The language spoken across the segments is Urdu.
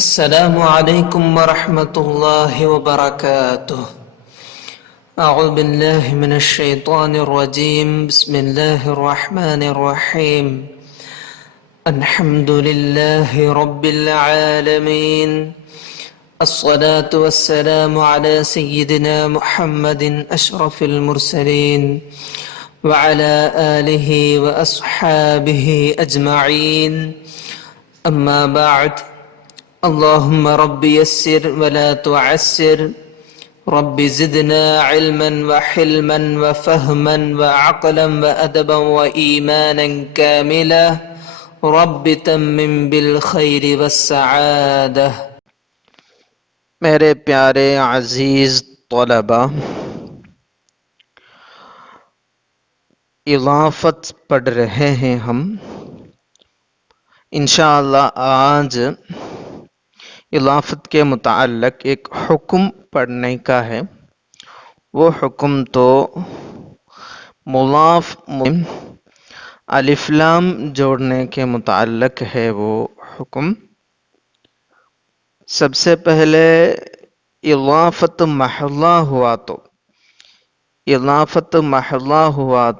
السلام عليكم ورحمة الله وبركاته. أعوذ بالله من الشيطان الرجيم. بسم الله الرحمن الرحيم. الحمد لله رب العالمين، الصلاة والسلام على سيدنا محمد أشرف المرسلين وعلى آله وأصحابه أجمعين. أما بعد، اللهم رب يسر ولا تعسر، رب زدنا علما وحلما وفهما وعقلا وأدبا وإيمانا كاملا، رب تمم بالخير والسعادة. میرے پیارے عزیز طلباء، اضافت پڑھ رہے ہیں ہم. انشاءاللہ آج اضافت کے متعلق ایک حکم پڑھنے کا ہے. وہ حکم تو مضاف الف لام جوڑنے کے متعلق ہے. وہ حکم سب سے پہلے اضافت محضہ ہوا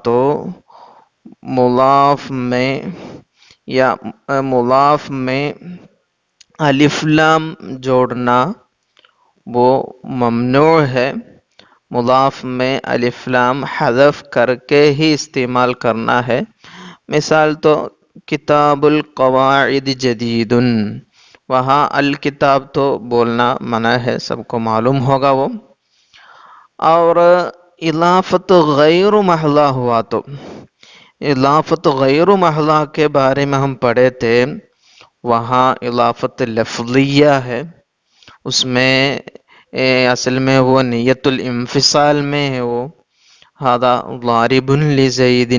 تو مضاف میں الف لام جوڑنا وہ ممنوع ہے. مضاف میں الف لام حذف کر کے ہی استعمال کرنا ہے. مثال تو کتاب القواعد جدید، وہاں الکتاب تو بولنا منع ہے، سب کو معلوم ہوگا وہ. اور اضافت غیر محضہ ہوا تو اضافت غیر محضہ کے بارے میں ہم پڑھے تھے. وہاں اضافت لفظیہ ہے، اس میں اصل میں وہ نیت الانفصال میں ہے. وہ ھذا ضارب لزید،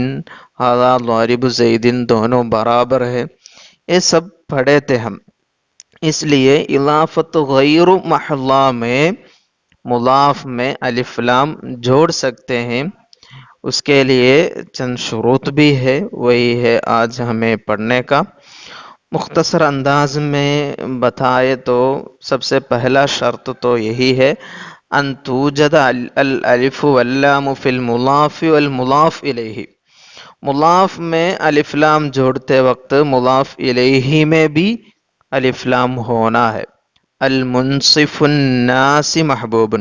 ھذا ضارب زید دونوں برابر ہے. یہ سب پڑھے تھے ہم. اس لیے اضافت غیر محضہ میں مضاف میں الف لام جوڑ سکتے ہیں. اس کے لیے چند شروط بھی ہے، وہی ہے آج ہمیں پڑھنے کا. مختصر انداز میں بتائے تو سب سے پہلا شرط تو یہی ہے ان توجد الالف واللام فی المضاف والمضاف الیہ. مضاف میں الف لام جوڑتے وقت مضاف الیہ میں بھی الف لام ہونا ہے. المنصف الناس محبوب،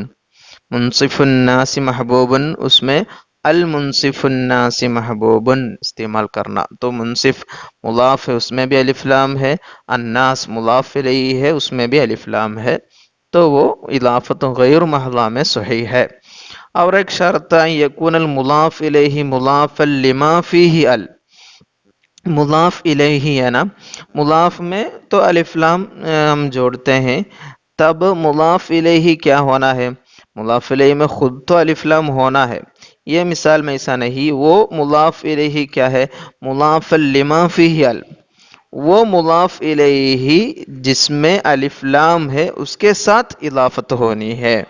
منصف الناس محبوب، اس میں المنصف الناس محبوب استعمال کرنا. تو منصف مضاف ہے، اس میں بھی الف لام ہے. الناس مضاف الیہ ہے، اس میں بھی الف لام ہے. تو وہ اضافت غیر محضہ میں صحیح ہے. اور ایک شرط یکون المضاف الیہ مضافا لما فیہ مضاف الیہ ہے نا، مضاف میں تو الف لام ہم جوڑتے ہیں، تب مضاف الیہ کیا ہونا ہے؟ مضاف الیہ میں خود تو الف لام ہونا ہے. یہ مثال میں ایسا نہیں. وہ مضاف الیہ کیا ہے؟ مضاف لما فیہ وہ مضاف الیہ جس میں الف لام ہے اس کے ساتھ اضافت ہونی ہے.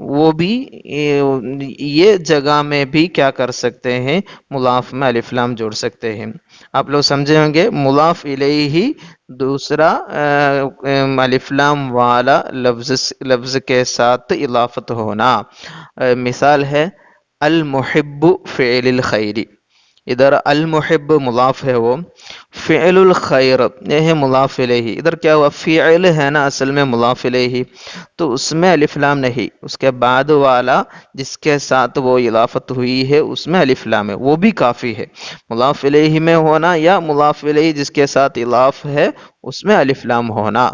وہ بھی یہ جگہ میں بھی کیا کر سکتے ہیں؟ مضاف میں الف لام جوڑ سکتے ہیں. آپ لوگ سمجھے ہوں گے. مضاف الیہ دوسرا الف لام والا لفظ کے ساتھ اضافت ہونا. مثال ہے المحب فعل الخیر. ادھر المحب مضاف ہے، وہ فعل الخیر یہ ہے مضاف الیہ. ادھر کیا ہوا؟ فعل ہے نا اصل میں مضاف الیہ، تو اس میں الف لام نہیں. اس کے بعد والا جس کے ساتھ وہ اضافت ہوئی ہے اس میں الف لام ہے، وہ بھی کافی ہے. مضاف الیہ میں ہونا یا مضاف الیہ جس کے ساتھ اضاف ہے اس میں الف لام ہونا،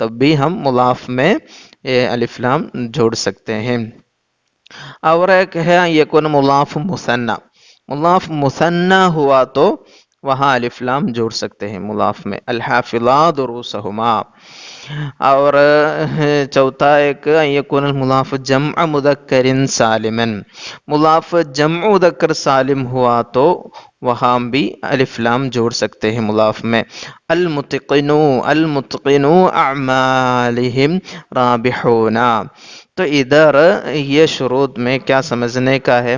تب بھی ہم مضاف میں الف لام جوڑ سکتے ہیں. اور ایک ہے یکون مضاف مثنی. مضاف مثنی ہوا تو وہاں الف لام جوڑ سکتے ہیں مضاف میں. الحافظات دروسہما. اور چوتھا ایک یکون المضاف جمع مذکر سالما. مضاف جمع مذکر سالم ہوا تو وہاں بھی الف لام جوڑ سکتے ہیں مضاف میں. المتقنو اعمالہم رابحون. تو ادھر یہ شروط میں کیا سمجھنے کا ہے؟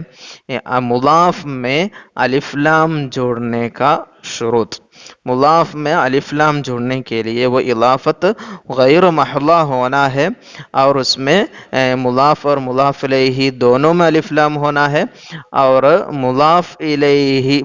مضاف میں الف لام جوڑنے کا شروط، مضاف میں الف لام جڑنے کے لیے وہ اضافت غیر محضہ ہونا ہے، اور اس میں مضاف اور مضاف الیہ دونوں میں الف لام ہونا ہے، اور مضاف الیہ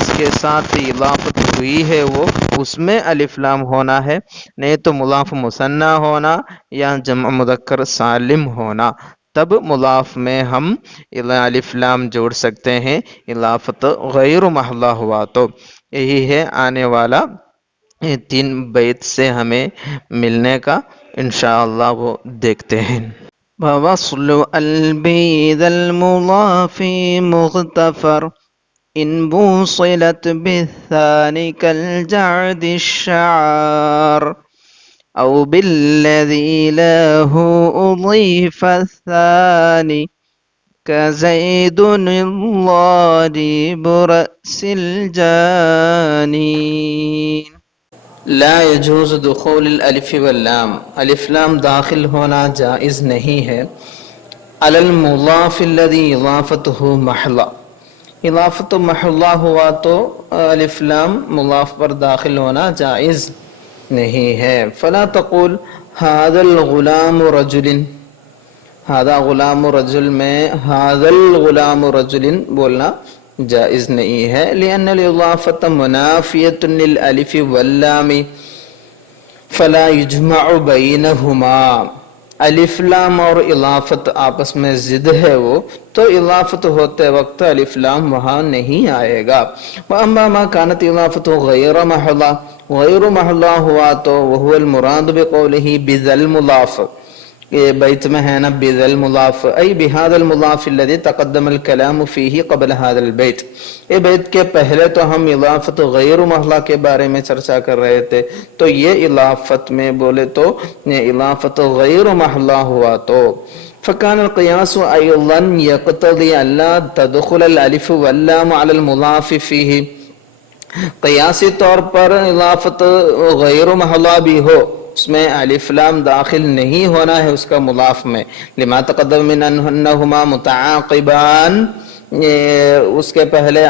اس کے ساتھ اضافت ہوئی ہے وہ اس میں الف لام ہونا ہے، نہیں تو مضاف مثنی ہونا یا جمع مذکر سالم ہونا، تب مضاف میں ہم الف لام جوڑ سکتے ہیں، اضافت غیر محضہ ہوا تو۔ یہی ہے آنے والا 3 بیت سے ہمیں ملنے کا، انشاءاللہ وہ دیکھتے ہیں۔ وَوَصْلُ الْبِيدَ الْمُضَافِ مُغْتَفَرْ إِنْ بُوصِلَتْ بِالثَّانِ كَالْجَعْدِ الشَّعَارِ أَوْ بِالَّذِي لَهُ أُضِيفَ الثَّانِ كَزَيْدٌ الضَّارِبُ رَأْسِ الْجَانِي۔ لا يجوز دخول الالف واللام، الف لام داخل ہونا جائز نہیں ہے، علی المضاف الذی اضافتہ محضہ، اضافت محضہ ہوا تو الف لام مضاف پر داخل ہونا جائز نہیں ہے۔ فلا تقول ھذا الغلام رجل، ھذا غلام رجل میں ھذا الغلام رجل بولنا جائز نہیں ہے، لأن الاضافة منافیۃ للالف واللام فلا یجمع بینہما، الف لام اور اضافت آپس میں ضد ہے وہ تو اضافت ہوتے وقت الف لام وہاں نہیں آئے گا۔ وَأَمَّا مَا كَانَتْ اِضَافَتُهُ غَيْرَ مَحْضَةٍ، غیر محضہ ہوا تو وَهُوَ الْمُرَادُ بِقَوْلِهِ بِذَا الْمُضَافِ، یہ بیت میں ہے نا بِذَا الْمُضَافِ ای بِهَذَا الْمُضَافِ الَّذِي تَقَدَّمَ الْكَلَامُ فِيهِ قَبْلَ هَذَا الْبَيْتِ، یہ بیت کے پہلے تو ہم اضافت غیر محضہ کے بارے میں چرچا کر رہے تھے، تو یہ اضافت میں بولے تو یہ اضافت غیر محضہ ہوا تو فَكَانَ الْقِيَاسُ أَيْضًا يَقْتَضِي أَلَّا تَدْخُلَ الْأَلِفُ وَاللَّامُ عَلَى الْمُضَافِ فِيهِ، قیاسی طور پر اضافت غیر محضہ بھی ہو اس میں الف لام داخل نہیں ہونا ہے اس کا مضاف میں، لما تقدم من انہما متعاقبان، اس کے پہلے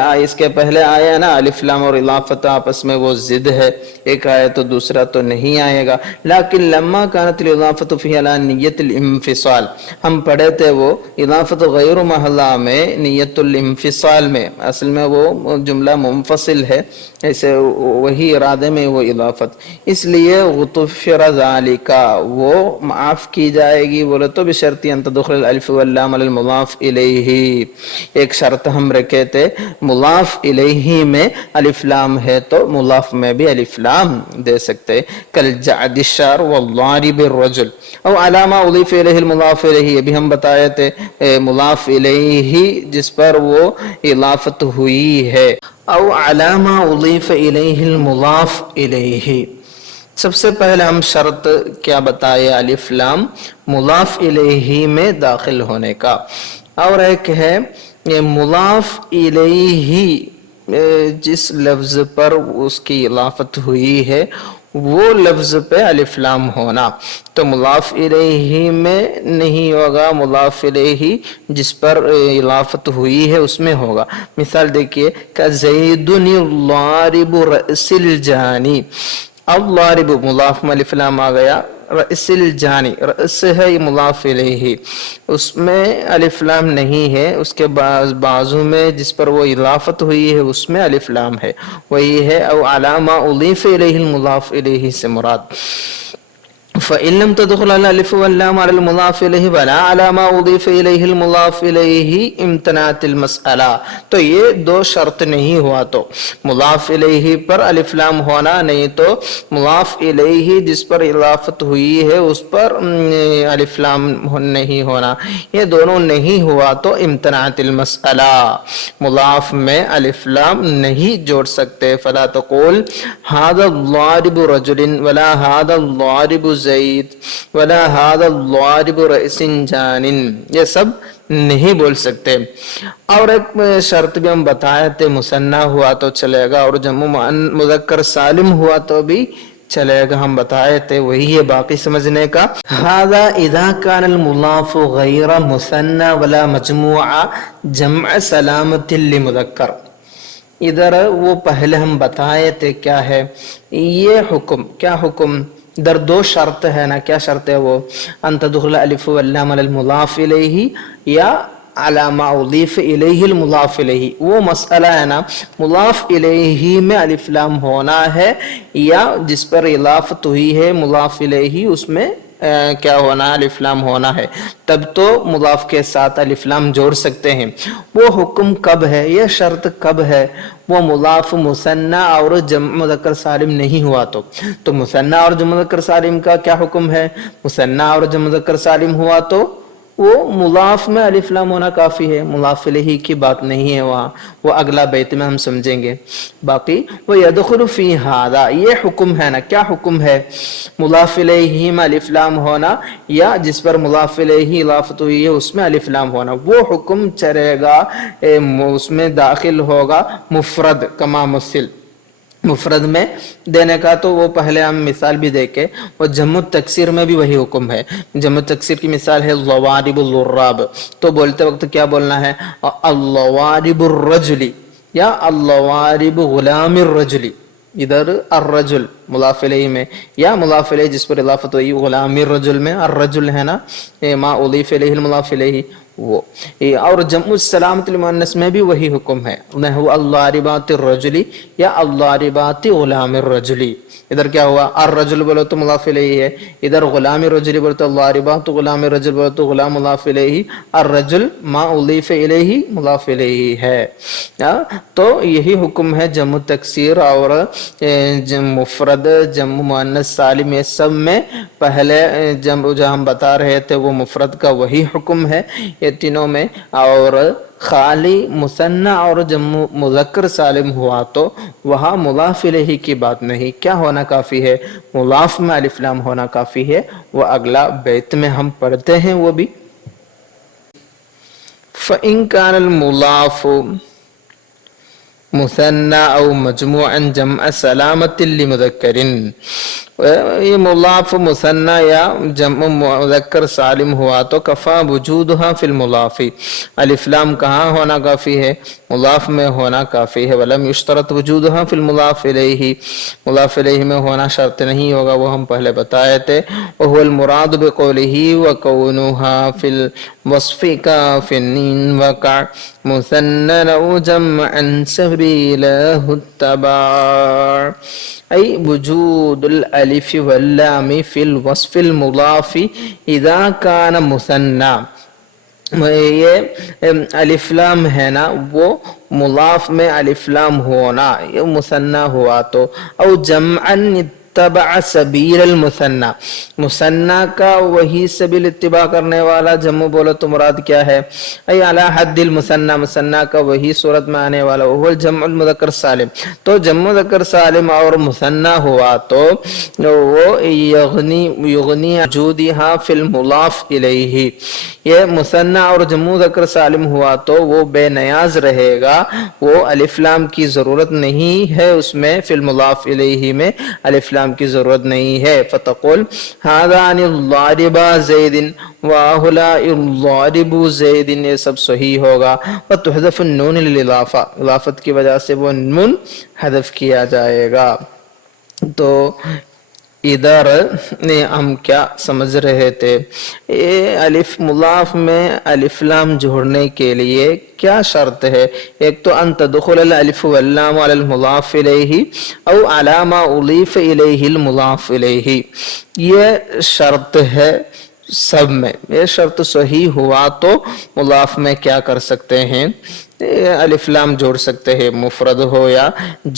آیا نا الف لام اور اضافت آپس میں وہ ضد ہے، ایک آیا تو دوسرا تو نہیں آئے گا۔ لیکن لما كانت الاضافت فی علی نیت الانفصال، ہم پڑھے تھے وہ اضافت غیر محضہ میں نیت الانفصال میں، اصل میں وہ جملہ منفصل ہے، ایسے وہی ارادے میں وہ اضافت، اس لیے غتفر ذالک وہ معاف کی جائے گی بولے تو بشرط ان تدخل الالف واللام علی المضاف الیہ، ایک شرط ہم رکھے تھے مضاف الیہ میں الف لام ہے تو مضاف میں بھی الف لام دے سکتے، کالجعد الشعر والضارب الرجل، او علامہ اضیف الیہ المضاف الیہ، یہ بھی ہم بتائے تھے مضاف الیہ جس پر وہ اضافت ہوئی ہے، او علامہ اضیف الیہ المضاف الیہ۔ سب سے پہلے ہم شرط کیا بتائے الف لام مضاف الیہ میں داخل ہونے کا، اور ایک ہے مضاف الیہ جس لفظ پر اس کی اضافت ہوئی ہے وہ لفظ پہ الف لام ہونا، تو مضاف الیہ میں نہیں ہوگا، مضاف الیہ جس پر اضافت ہوئی ہے اس میں ہوگا۔ مثال دیکھیے کَزَیدٌ الضَّارِبُ رَأْسِ الْجَانِ، الضارب مضاف میں الف لام آ گیا، رأس الجانی رأس ہے یہ مضاف الیہ، اس میں الف لام نہیں ہے، اس کے بازو میں جس پر وہ اضافت ہوئی ہے اس میں الف لام ہے، وہی ہے او علامہ اضیف الیہ المضاف الیہ سے مراد۔ فَإِن لَمْ تَدْخُلْ الْأَلِفُ وَاللَّامُ عَلَى الْمُضَافِ إِلَيْهِ وَلَا عَلَى مَا أُضِيفَ إِلَيْهِ الْمُضَافِ إِلَيْهِ امتنعت المسئلہ، تو یہ دو شرط نہیں ہوا تو مضاف الیہ پر الف لام ہونا، نہیں تو مضاف الیہ جس پر اضافت ہوئی ہے اس پر الف لام نہیں ہونا، یہ دونوں نہیں ہوا تو امتنعت المسئلہ، مضاف میں الف لام نہیں جوڑ سکتے۔ فلا تقول هذا الضارب رجل ولا هذا الضارب زید ولا هذا الضارب رئیس جان، یہ سب نہیں بول سکتے۔ اور ایک شرط بھی ہم بتائے تھے مثنی ہوا تو چلے گا اور جمع مذکر سالم ہوا تو بھی چلے گا، ہم بتائے تھے وہی ہے باقی سمجھنے کا۔ هذا اذا كان المضاف غیر مثنی ولا مجموعہ جمع سلامت لمذکر، ادھر وہ پہلے ہم بتائے تھے کیا ہے یہ حکم، کیا حکم در دو شرط ہے نا، کیا شرط ہے وہ؟ ان تدخل الف واللام علی المضاف الیہ یا علی ما اضیف الیہ المضاف الیہ، وہ مسئلہ ہے نا مضاف الیہ میں الف لام ہونا ہے یا جس پر اضافت ہوئی ہے مضاف الیہ اس میں کیا ہونا، الف لام ہونا ہے، تب تو مضاف کے ساتھ الف لام جوڑ سکتے ہیں۔ وہ حکم کب ہے، یہ شرط کب ہے؟ وہ مضاف مثنی اور جمع مذکر سالم نہیں ہوا تو مثنی اور جمع مذکر سالم کا کیا حکم ہے؟ مثنی اور جمع مذکر سالم ہوا تو وہ مضاف میں الف لام ہونا کافی ہے، مضاف الیہ کی بات نہیں ہے وہاں، وہ اگلا بیت میں ہم سمجھیں گے۔ باقی وہ یدخل فی ھذا، یہ حکم ہے نا، کیا حکم ہے؟ مضاف الیہ میں الف لام ہونا یا جس پر مضاف الیہ اضافت ہوئی ہے اس میں الف لام ہونا، وہ حکم چلے گا، اس میں داخل ہوگا مفرد کما مثل، مفرد میں دینے کا تو وہ پہلے ہم مثال بھی دیکھے، وہ جمع تکسیر میں بھی وہی حکم ہے۔ جمع تکسیر کی مثال ہے ضوارب الضراب، تو بولتے وقت کیا بولنا ہے؟ الضوارب الرجل یا الضوارب غلام الرجل، ادھر الرجل مضاف الیہ میں یا مضاف الیہ جس پر اضافت ہوئی غلام الرجل میں، الرجل ہے نا ما اضیف الیہ المضاف الیہ وہ، اور جمع السلامۃ المؤنث میں بھی وہی حکم ہے، نحو الضاربات الرجل یا الضاربات غلام الرجل۔ ادھر کیا ہوا؟ الرجل بولو تو مضاف الیہ ہے، ادھر غلام الرجل بولو تو الضاربات غلام الرجل بولو تو غلام مضاف الیہ، الرجل ما اضیف الیہ مضاف الیہ ہے۔ تو یہی حکم ہے جمع تکسیر اور مفرد جمع مؤنث سالم، یہ سب میں پہلے جمع جو ہم بتا رہے تھے وہ مفرد کا وہی حکم ہے یہ تینوں میں، اور خالی مثنی اور جمع مذکر سالم ہوا تو وہاں مضاف الیہ کی بات نہیں، کیا ہونا کافی ہے؟ مضاف میں الف لام ہونا کافی ہے، وہ اگلا بیت میں ہم پڑھتے ہیں وہ بھی۔ فَإِن كَانَ الْمُضَافُ مثنى او مجموعا جمع سلامت لمذکر، یہ مضاف مثنى یا جمع مذکر سالم ہوا تو کفا وجودها فی المضاف، الف لام کہاں ہونا کافی ہے؟ مضاف میں ہونا کافی ہے، ولم یشترط وجودها فی المضاف الیہ، مضاف الیہ میں ہونا شرط نہیں ہوگا، وہ ہم پہلے بتائے تھے۔ وهو المراد بقوله وكونها فی الوصف كافٍ وقع مثنى او جمعا سبيله التبع، ای وجود الالف واللام فی الوصف المضاف اذا كان مثنى، یہ الف لام ہے نا وہ مضاف میں الف لام ہونا یہ مثنى ہوا تو، او جمعا اتبع سبیل المثنى، مثنى کا وہی سبیل اتباع کرنے والا جمع بولو تو مراد کیا ہے؟ ای علی حد المثنى، مثنى کا وہی صورت میں آنے والا، وہ جمع المذکر سالم، تو جمع مذکر سالم اور مثنى ہوا تو وہ یغنی وجودها فی المضاف الیہ، یہ مثنى اور جمع مذکر سالم ہوا تو وہ بے نیاز رہے گا، وہ الف لام کی ضرورت نہیں ہے اس میں، فی المضاف الیہ میں الف لام کی ضرورت نہیں ہے۔ فتقول هذان الضاربا زید وهؤلاء الضارب زید، یہ سب صحیح ہوگا۔ وتحذف النون للاضافہ، اضافت کی وجہ سے وہ نون حذف کیا جائے گا۔ تو ادھر ہم کیا سمجھ رہے تھے؟ الف مضاف میں الف لام جوڑنے کے لیے کیا شرط ہے؟ ایک تو ان تدخل الالف واللام علی المضاف الیہ او علی ما اضیف الیہ المضاف الیہ، یہ شرط ہے سب میں، یہ شرط صحیح ہوا تو مضاف میں کیا کر سکتے ہیں؟ الف لام جوڑ سکتے ہیں، مفرد ہو یا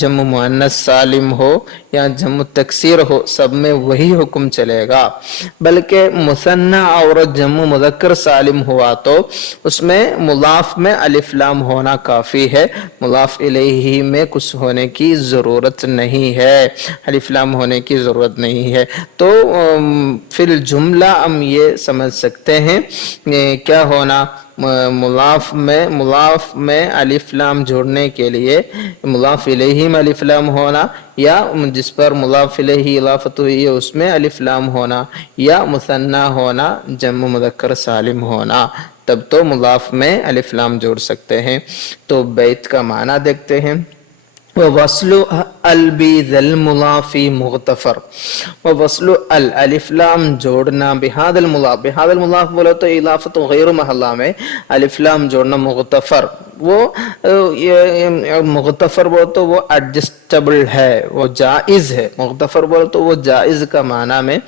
جمع مؤنث سالم ہو یا جمع تکسیر ہو، سب میں وہی حکم چلے گا۔ بلکہ مثنى اور جمع مذکر سالم ہوا تو اس میں مضاف میں الف لام ہونا کافی ہے، مضاف الیہ میں کچھ ہونے کی ضرورت نہیں ہے، الف لام ہونے کی ضرورت نہیں ہے۔ تو فی الجملہ ہم یہ سمجھ سکتے ہیں کیا ہونا، مضاف میں الف لام جوڑنے کے لیے مضاف الیہ میں الف لام ہونا یا جس پر مضاف الیہ اضافت ہوئی ہے اس میں الف لام ہونا یا مثنى ہونا جمع مذکر سالم ہونا، تب تو مضاف میں الف لام جوڑ سکتے ہیں۔ تو بیت کا معنی دیکھتے ہیں۔ ووصل ال بذل مضاف مغتفر، ووصل ال الف لام جوڑنا بهذا المضاف، بهذا المضاف بولے تو اضافت غیر محلہ میں الف لام جوڑنا مغتفر، وہ مغتفر بولے تو وہ ایڈجسٹیبل ہے، وہ جائز ہے، مغتفر بولے تو وہ جائز کا معنی میں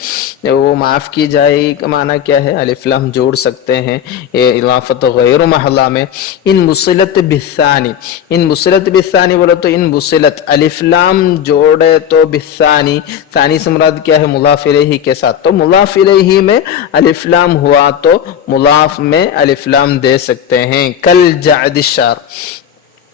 وہ معاف کی جائے کا معنی کیا ہے، الف لام جوڑ سکتے ہیں یہ اضافت غیر محلہ میں۔ ان وصلت بالثانی، ان وصلت بالثانی بولے تو ان وصلت الف لام جوڑے تو بالثانی، ثانی سے مراد کیا ہے، مضاف الیہ کے ساتھ، تو مضاف الیہ میں الف لام ہوا تو مضاف میں الف لام دے سکتے ہیں، کل جعد الشعر،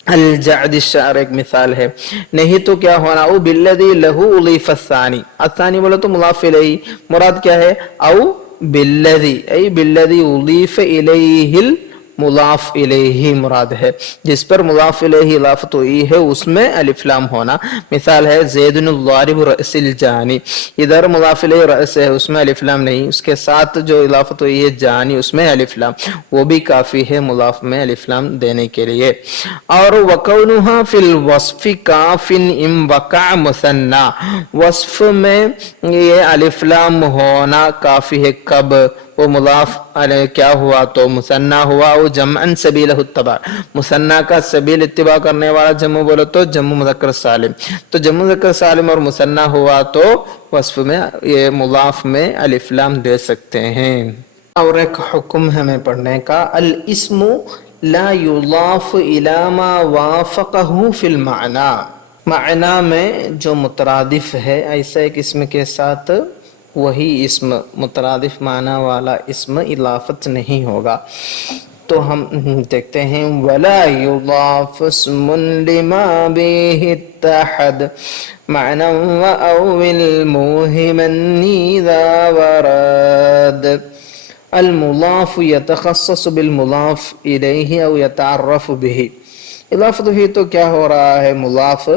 الجعد الشعر ایک مثال ہے، نہیں تو کیا ہونا، او بالذی لہو اضیف الثانی، الثانی بولے تو مضاف الیہ، مراد کیا ہے، او بالذی ای بالذی اضیف الیہ مضاف الیہ مراد ہے، جس پر مضاف الیہ اضافت ہوئی ہے اس میں الف لام ہونا، مثال ہے زید الضارب رأس الجانی، ادھر مضاف الیہ رأس ہے اس میں الف لام نہیں، اس کے ساتھ جو اضافت ہوئی ہے جانی اس میں الف لام، وہ بھی کافی ہے مضاف میں الف لام دینے کے لیے۔ اور وکونھا فی الوصف کاف ان وقع مثنی، وصف میں یہ الف لام ہونا کافی ہے، کب وہ مضاف کیا ہوا تو مثنیٰ ہوا، وہ جمعا سبیلہ اتباع، مثنیٰ کا سبیل اتباع کرنے والا جمع بولو تو جمع مذکر سالم، تو جمع مذکر سالم اور مثنیٰ ہوا تو وصف میں یہ مضاف میں الف لام دے سکتے ہیں۔ اور ایک حکم ہمیں پڑھنے کا، الاسم لا یضاف الی ما وافقہ فی المعنی، معنی میں جو مترادف ہے ایسا ایک اسم کے ساتھ وہی اسم مترادف معنی والا اسم اضافت نہیں ہوگا، تو ہم دیکھتے ہیں وَلَا يُضَافُ اسْمٌ لِمَا بِهِ اتَّحَدَ مَعْنًا وَأَوِّلْ مُوهِمًا إِذَا وَرَدَ، المضاف يتخصص بالمضاف الیہ او یتعرف به، اضافت ہوئی تو کیا ہو رہا ہے، مضاف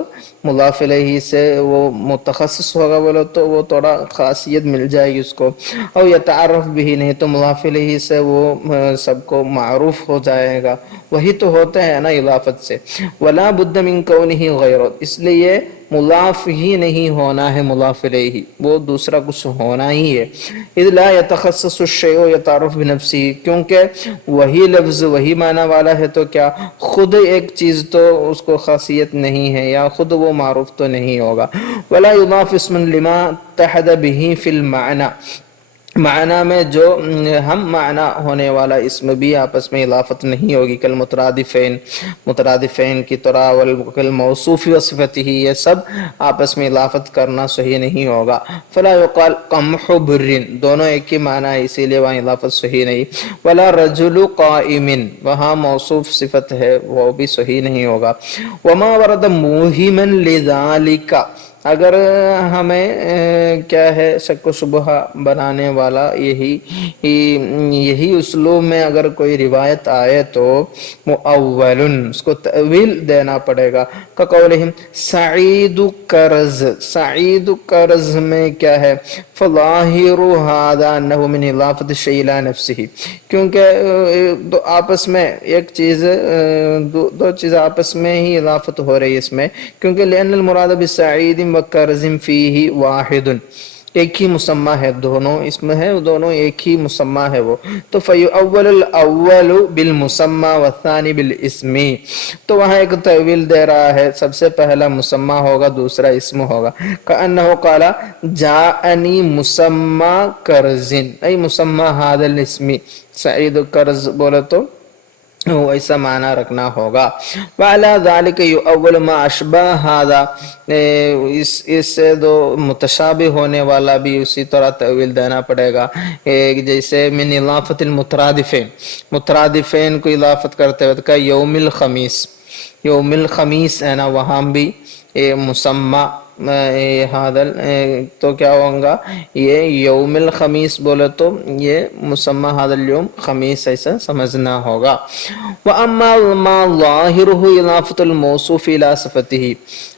مضاف الیہ سے وہ متخصص ہوگا بولو تو وہ تھوڑا خاصیت مل جائے گی اس کو، او یتعرف بھی، نہیں تو مضاف الیہ سے وہ سب کو معروف ہو جائے گا، وہی تو ہوتا ہے نا اضافت سے، ولا بد من کونہ غیر، اس لیے مضاف ہی نہیں ہونا ہے مضاف الیہ، وہ دوسرا کچھ ہونا ہی ہے، اذ لا يتخصص الشیء یتعرف بنفسہ، کیونکہ وہی لفظ وہی معنی والا ہے تو کیا خود ایک چیز تو اس کو خاصیت نہیں ہے یا خود وہ معروف تو نہیں ہوگا، ولا یضاف اسم لما اتحد به فی المعنی، معنی میں جو ہم معنی ہونے والا اسم بھی آپس میں اضافت نہیں ہوگی، کل مترادفین، مترادفین کی طرح، والموصوف وصفتہ، یہ سب آپس میں اضافت کرنا صحیح نہیں ہوگا، فلا یقال قمح بر، دونوں ایک ہی معنی ہے اسی لیے وہاں اضافت صحیح نہیں، ولا رجل قائم، وہاں موصوف صفت ہے وہ بھی صحیح نہیں ہوگا، وما ورد موہما لذالک، اگر ہمیں کیا ہے شک و شبہ بنانے والا یہی اسلوب میں اگر کوئی روایت آئے تو مؤول، اس کو تأویل دینا پڑے گا، کقولہم سعید کرز، سعید کرز میں کیا ہے، فظاہر ھذا انہ من اضافت الشیء الی نفسہ، کیونکہ آپس میں ایک چیز دو چیز آپس میں ہی اضافت ہو رہی ہے اس میں، کیونکہ لأن المراد بسعید وکرز فیہ واحد، ایک ہی مسمى ہے، دونوں اسم ہے دونوں ایک ہی مسمى ہے وہ، تو فیؤول الاول بالمسمى والثانی بالاسم، تو وہاں ایک تأویل دے رہا ہے، سب سے پہلا مسمى ہوگا دوسرا اسم ہوگا، کأنہ قال جاءنی مسمى کرز، ای مسمى هذا الاسم، سعید کرز بولے تو ایسا معنی رکھنا ہوگا، وعلی ذالک یؤول ما اشبہ ھذا، اس سے دو متشابہ ہونے والا بھی اسی طرح تأویل دینا پڑے گا، جیسے من اضافت المترادفین، مترادفین کو اضافت کرتے وقت کا یوم الخمیس، یوم الخمیس ہے نا، وہاں بھی مسمى حاضر تو کیا ہوگا، یہ یوم الخمیس بولے تو یہ مسمى حاضر اليوم خمیس ایسا سمجھنا ہوگا، وَأَمَّا مَا ظَاهِرُهُ إِضَافَةُ الْمَوْصُوفِ إِلَى صِفَتِهِ،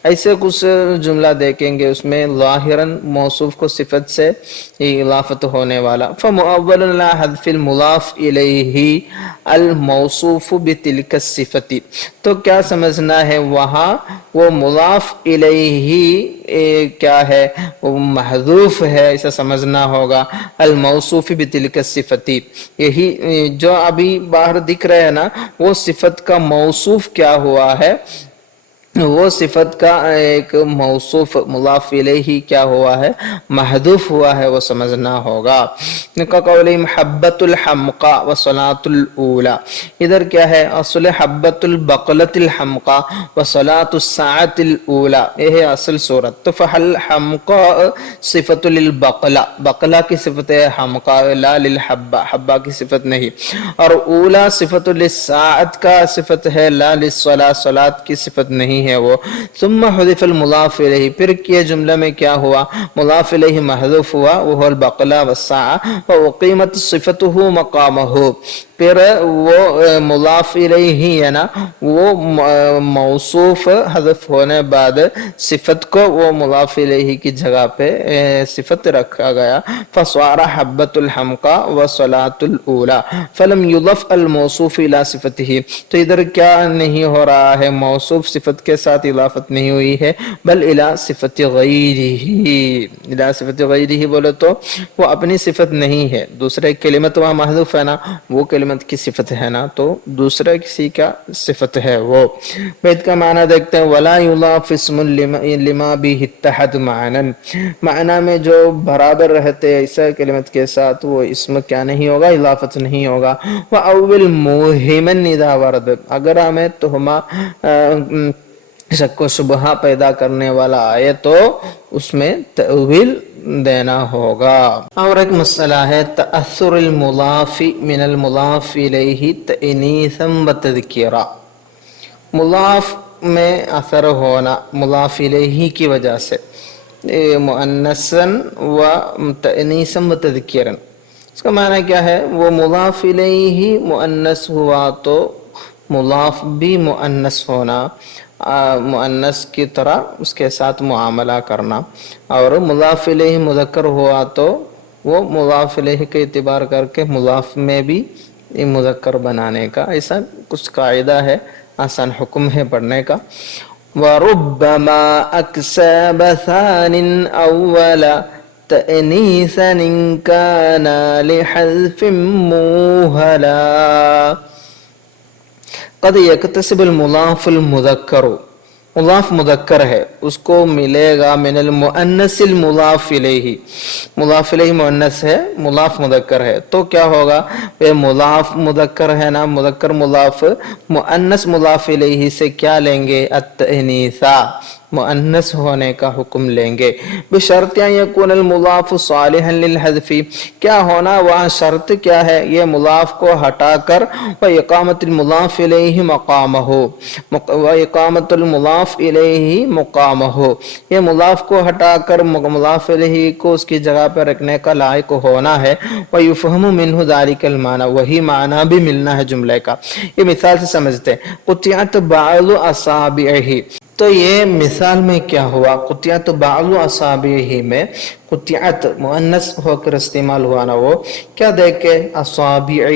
ایسے کچھ جملہ دیکھیں گے اس میں ظاہراً موصوف کو صفت سے اضافت ہونے والا فمؤول لا حذف المضاف الیہ الموصوف بتلک الصفت، تو کیا سمجھنا ہے وہاں وہ مضاف الیہ کیا ہے وہ محذوف ہے، ایسا سمجھنا ہوگا الموصوف بتلک الصفت، یہی جو ابھی باہر دکھ رہے ہیں نا وہ صفت کا موصوف کیا ہوا ہے، وہ صفت کا ایک موصوف مضاف الیہ کیا ہوا ہے محذوف ہوا ہے، وہ سمجھنا ہوگا۔ قولی حبۃ الحمقاء وصلاۃ الاولی، ادھر کیا ہے اصل حبۃ البقلۃ الحمقاء وصلاۃ الساعۃ الاولی، یہ ہے اصل صورت۔ تو فحل حمقاء صفت للبقلہ، بقلہ کی صفت ہے حمقاء، لا للحبہ، حبہ کی صفت نہیں، اور اولا صفت للساعۃ کا صفت ہے، لا للصلاۃ، صلاۃ کی صفت نہیں ہے وہ۔ ثم حذف المضاف الیہ، پھر یہ جملہ میں کیا ہوا مضاف الیہ محذوف ہوا، وہ البقلہ والساعہ، وقیمت صفته مقامہ، پھر وہ مضاف الیہ ہے نا وہ موصوف حذف ہونے بعد صفت کو وہ مضاف الیہ کی جگہ پہ صفت رکھا گیا، فصار حبۃ الحمقاء وصلاۃ الاولی فلم یضف الموصوف الی صفته، تو ادھر کیا نہیں ہو رہا ہے موصوف صفت کے ساتھ اضافت نہیں ہوئی ہے، بل الی صفت غیرہ، الی صفت غیرہ بولے تو وہ اپنی صفت نہیں ہے، دوسرے کلمت وہاں محذوف ہے نا، وہ کلمت کی صفت ہے نا، تو دوسرے کسی کا صفت ہے وہ۔ بیت کا معنی دیکھتے ہیں ولا یضاف اسم لما به اتحد معنی، معنی میں جو برابر رہتے ایسا کلمت کے ساتھ وہ اسم کیا نہیں ہوگا اضافت نہیں ہوگا۔ وَأَوِّلْ مُوهِمًا اذا ورد، اگر ہمیں تہمہ شک و شبہ پیدا کرنے والا آئے تو اس میں تأویل دینا ہوگا۔ اور ایک مسئلہ ہے تأثر المضاف من المضاف الیہ تأنیثا و تذکیرا، مضاف میں اثر ہونا مضاف الیہ کی وجہ سے مؤنثا و تأنیثا و تذکیرا، اس کا معنی کیا ہے وہ مضاف الیہ مؤنث ہوا تو مضاف بھی مؤنث ہونا، مؤنث کی طرح اس کے ساتھ معاملہ کرنا، اور مضاف الیہ مذکر ہوا تو وہ مضاف الیہ کے اعتبار کر کے مضاف میں بھی مذکر بنانے کا، ایسا کچھ قاعدہ ہے، آسان حکم ہے پڑھنے کا۔ وَرُبَّمَا أَكْسَبَ ثَانٍ أَوَّلَ تأنيثا إن كان لحذف موهلا، قد يكتسب المضاف المذكر، مضاف مذکر ہے اس کو ملے گا من المؤنث المضاف الیہ، مضاف الیہ مؤنث ہے مضاف مذکر ہے تو کیا ہوگا یہ مضاف مذکر ہے نا، مذکر مضاف مؤنث مضاف الیہ سے کیا لیں گے التأنیثا، مؤنث ہونے کا حکم لیں گے، بشرط یکون المضاف صالحا للحذف، کیا ہونا وہاں شرط کیا ہے یہ مضاف کو ہٹا کر واقامت المضاف الیہ مقامہ، واقامت المضاف الیہ مقامہ، یہ مضاف کو ہٹا کر مضاف الیہ کو اس کی جگہ پر رکھنے کا لائق ہونا ہے، ویفہم منہ ذلک المعنی، وہی معنی بھی ملنا ہے جملے کا۔ یہ مثال سے سمجھتے ہیں قطعت بعض اصابعہ، تو یہ مثال میں کیا ہوا قطعت بعض اصابعہ میں قطعت مؤنث ہو کر استعمال ہوا نا، وہ کیا دیکھ کے اصابعہ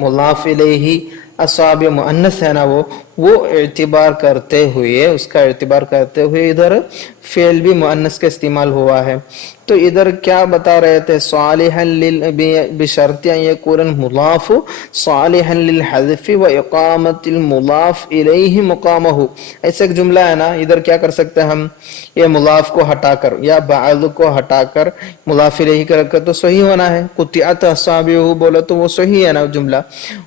مضاف الیہ، اصابع مؤنث ہے نا وہ اعتبار کرتے ہوئے اس کا اعتبار کرتے ہوئے ادھر فعل بھی مؤنث کا استعمال ہوا ہے، تو ادھر کیا بتا رہے تھے صالحا بشرط ان یکون المضاف صالحا للحذف واقامت المضاف الیہ مقامہ، ایسا ایک جملہ ہے نا، ادھر کیا کر سکتے ہیں ہم یہ مضاف کو ہٹا کر یا بعض کو ہٹا کر مضاف الیہ کر کر تو صحیح ہونا ہے، قطعت اصابعہ بولا تو وہ صحیح ہے نا جملہ،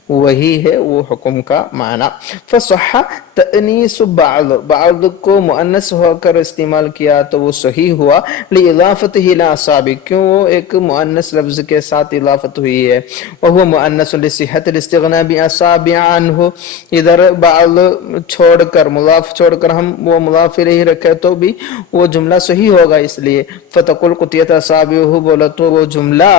وہی ہے وہ حکم کا معنی۔ فصح تأنیث بعض، بعض کو مؤنث ہو کر استعمال کیا تو وہ صحیح ہوا، لإضافتہ الی اصابع، کیوں وہ ایک مؤنث لفظ کے ساتھ اضافت ہوئی ہے، وہو مؤنث لصحت الاستغناء باصابع عنہ، ادھر بعض چھوڑ کر مضاف چھوڑ کر ہم وہ مضاف الیہ رکھے تو بھی وہ جملہ صحیح ہوگا، اس لیے فتقل قطعت اصابعہ بولا تو وہ جملہ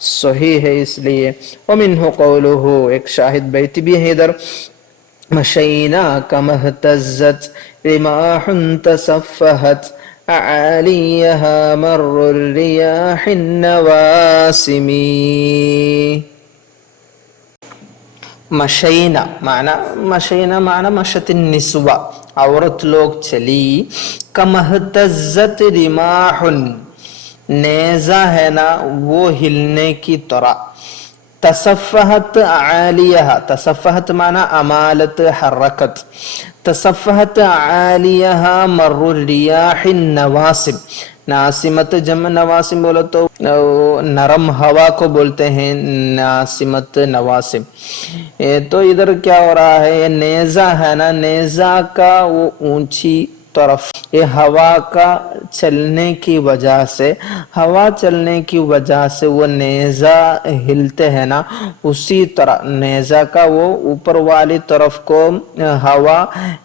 صحیح ہے اس لیے۔ ومنہ قولہ، ایک شاہد بیت بھی ہے ادھر مشیناک مہتزت، رماح تصفحت أعاليها مر الرياح النواسم. مشینا معنی مشت النسوہ، عورت لوگ چلی. کمہتزت رماح، نیزہ ہے نا وہ ہلنے کی طرح. تصفحت اعالیہا، تصفحت معنی امالت، حرکت. تصفحت اعالیہا مر الریاح النواسم. ناسمت جمع نواسم بولو تو نرم ہوا کو بولتے ہیں ناسمت نواسم. تو ادھر کیا ہو رہا ہے، یہ نیزہ ہے نا، نیزہ کا وہ اونچی طرف، یہ ہوا کا چلنے کی وجہ سے، ہوا چلنے کی وجہ سے وہ نیزہ ہلتے ہیں نا، اسی طرح نیزہ کا وہ اوپر والی طرف کو ہوا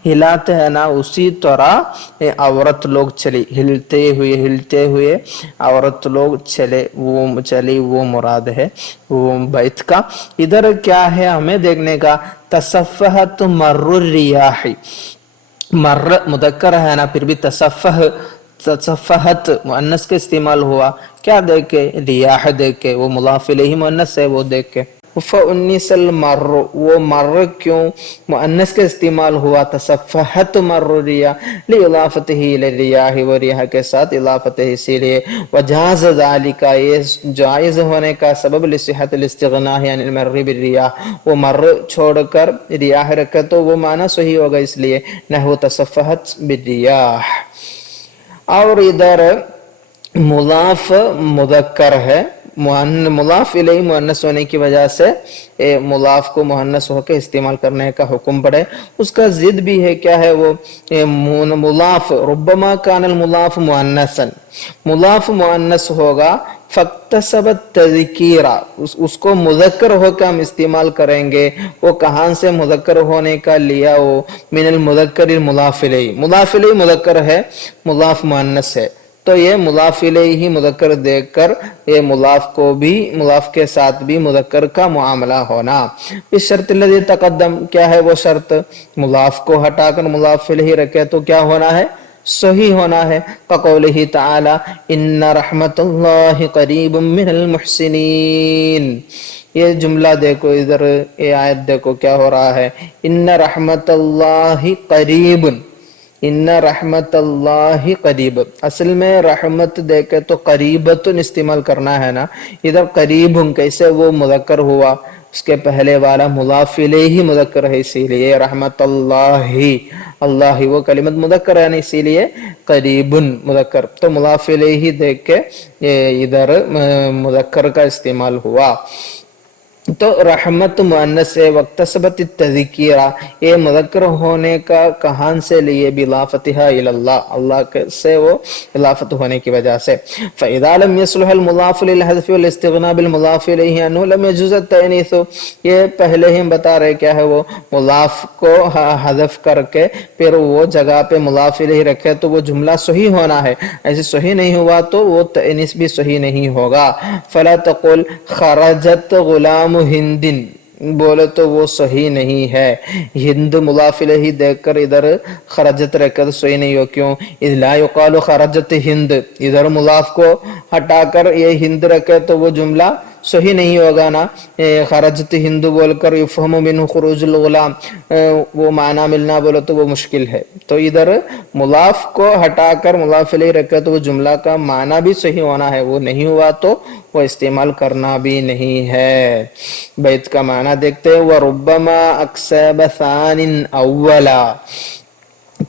ہلاتے ہیں نا، اسی طرح عورت لوگ چلی، ہلتے ہوئے عورت لوگ چلی، وہ مراد ہے وہ بیت کا. ادھر کیا ہے ہمیں دیکھنے کا، تصفحت مر الریاح، مر مذکر ہے نا، پھر بھی تصفحت مؤنث کے استعمال ہوا، کیا دیکھ کے، ریاح دیکھ کے، وہ مضاف الیہ مؤنث ہے وہ دیکھ کے. فَأُنِّسَ الْمَرُّ، وہ مر کیوں مؤنث کے استعمال ہوا، تصفحت مر الریاح لِإِضَافَتِهِ إِلَى الرِّيَاحِ، وہ ریاح کے ساتھ اضافت ہے، اسی لیے. وَجَازَ ذَلِكَ، یہ جائز ہونے کا سبب لصحت الاستغناء عن المر بالریاح، وہ مر چھوڑ کر ریاح رکھے تو وہ معنی صحیح ہوگا، اس لیے نحو تصفحت بالریاح. اور ادھر مضاف مذکر ہے، مضاف الیہ مؤنث ہونے کی وجہ سے مضاف کو مؤنث ہو کے استعمال کرنے کا حکم پڑے. اس کا ضد بھی ہے، کیا ہے وہ، مضاف ربما کان المضاف مؤنثا، مضاف مؤنث ہوگا، فاکتسب التذکیر، اس کو مذکر ہو کے ہم استعمال کریں گے. وہ کہاں سے مذکر ہونے کا لیا، وہ من المذکر المضاف الیہ، مضاف الیہ مذکر ہے، مضاف مؤنث ہے، تو یہ مضاف الیہ ہی مذکر دیکھ کر یہ مضاف کو بھی، مضاف کے ساتھ بھی مذکر کا معاملہ ہونا. اس شرط الذی تقدم، کیا ہے وہ شرط، مضاف کو ہٹا کر مضاف الیہ رکھے تو کیا ہونا ہے، صحیح ہونا ہے. قولہ تعالی ان رحمت اللہ قریب من المحسنین، یہ جملہ دیکھو ادھر، یہ آیت دیکھو کیا ہو رہا ہے، ان رحمت اللہ قریب، ان رحمت اللہ قریب، اصل میں رحمت دیکھے تو قریبتن استعمال کرنا ہے نا، ادھر قریب کیسے وہ مذکر ہوا، اس کے پہلے والا مضاف الیہ مذکر ہے، اسی لیے رحمت اللہ، اللہ وہ کلمت مذکر ہے نا، اسی لیے قریبن مذکر، تو مضاف الیہ دیکھ کے ادھر مذکر کا استعمال ہوا. تو رحمت مؤنث ہے، واکتسبت التذکیرہ، یہ مذکر ہونے کا کہاں سے لیے، باضافتها الی اللہ، اللہ سے وہ اضافت ہونے کی وجہ سے. فاذا لم يصلح المضاف للحذف والاستغناء بالمضاف الیہ انه لم يجوز التأنیث، یہ پہلے ہی بتا رہے کیا ہے، وہ مضاف کو حذف کر کے پھر وہ جگہ پہ مضاف الیہ رکھے تو وہ جملہ صحیح ہونا ہے، ایسے صحیح نہیں ہوا تو وہ تأنیث بھی صحیح نہیں ہوگا. فلا تقل خرجت غلام ہندن، بولے تو وہ صحیح نہیں ہے، ہند مضاف الیہ دیکھ کر ادھر خرجت رکھ کر صحیح نہیں ہو، کیوں، اذ لا یقال خرجت ہند، ادھر مضاف کو ہٹا کر یہ ہند رکھے تو وہ جملہ صحیح نہیں ہوگا نا، خرجت ہند بول کر یفہم منہ خروج الغلام، وہ معنی ملنا بولے تو وہ مشکل ہے. تو ادھر مضاف کو ہٹا کر مضاف الیہ رکھے تو وہ جملہ کا معنی بھی صحیح ہونا ہے، وہ نہیں ہوا تو وہ استعمال کرنا بھی نہیں ہے. بیت کا معنی دیکھتے ہیں، وَرُبَّمَا أَكْسَبَ ثَانٍ أَوَّلًا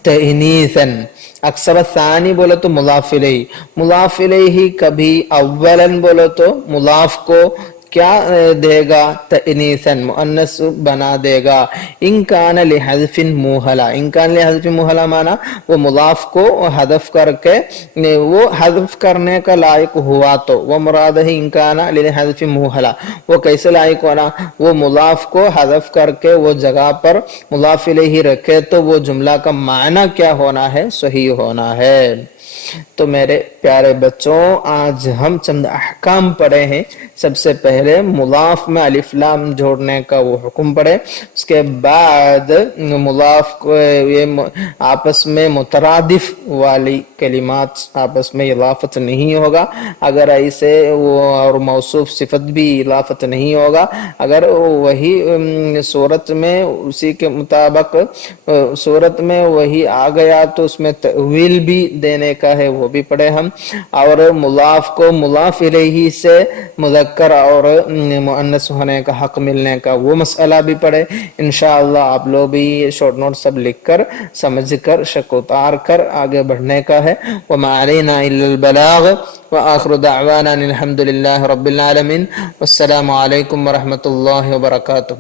تَأْنِيثًا، اکثر ثانی بولو تو مضاف الیہ، مضاف الیہ کبھی اولاً بولو تو مضاف کو کیا دے گا، تأنیثاً مؤنث بنا دے گا. ان کان لحذف موہلا، ان کان لحذف موہلا مانا وہ مضاف کو حذف کر کے وہ حذف کرنے کا لائق ہوا تو، وہ مراد ہے ان کان لحذف موہلا، وہ کیسے لائق ہونا، وہ مضاف کو حذف کر کے وہ جگہ پر مضاف الیہ رکھے تو وہ جملہ کا معنی کیا ہونا ہے، صحیح ہونا ہے. تو میرے پیارے بچوں، آج ہم چند احکام پڑھے ہیں۔ سب سے پہلے مضاف میں الف لام جوڑنے کا وہ حکم پڑھے، اس کے بعد مضاف کو یہ آپس میں مترادف والی کلمات آپس میں اضافت نہیں ہوگا، اگر ایسے وہ اور موصوف صفت بھی اضافت نہیں ہوگا، اگر وہی صورت میں اسی کے مطابق صورت میں وہی آ گیا تو اس میں تأویل بھی دینے کا ہے، وہ بھی پڑھے ہم، اور مضاف کو مضاف الیہ سے مذکر اور مؤنث ہونے کا حق ملنے کا وہ مسئلہ بھی پڑھے۔ انشاءاللہ آپ لوگ بھی یہ شارٹ نوٹ سب لکھ کر سمجھ کر شک اتار کر آگے بڑھنے کا ہے۔ وما علینا الا البلاغ وآخر دعوانا الحمد للہ رب العالمین، والسلام علیکم ورحمۃ اللہ وبرکاتہ۔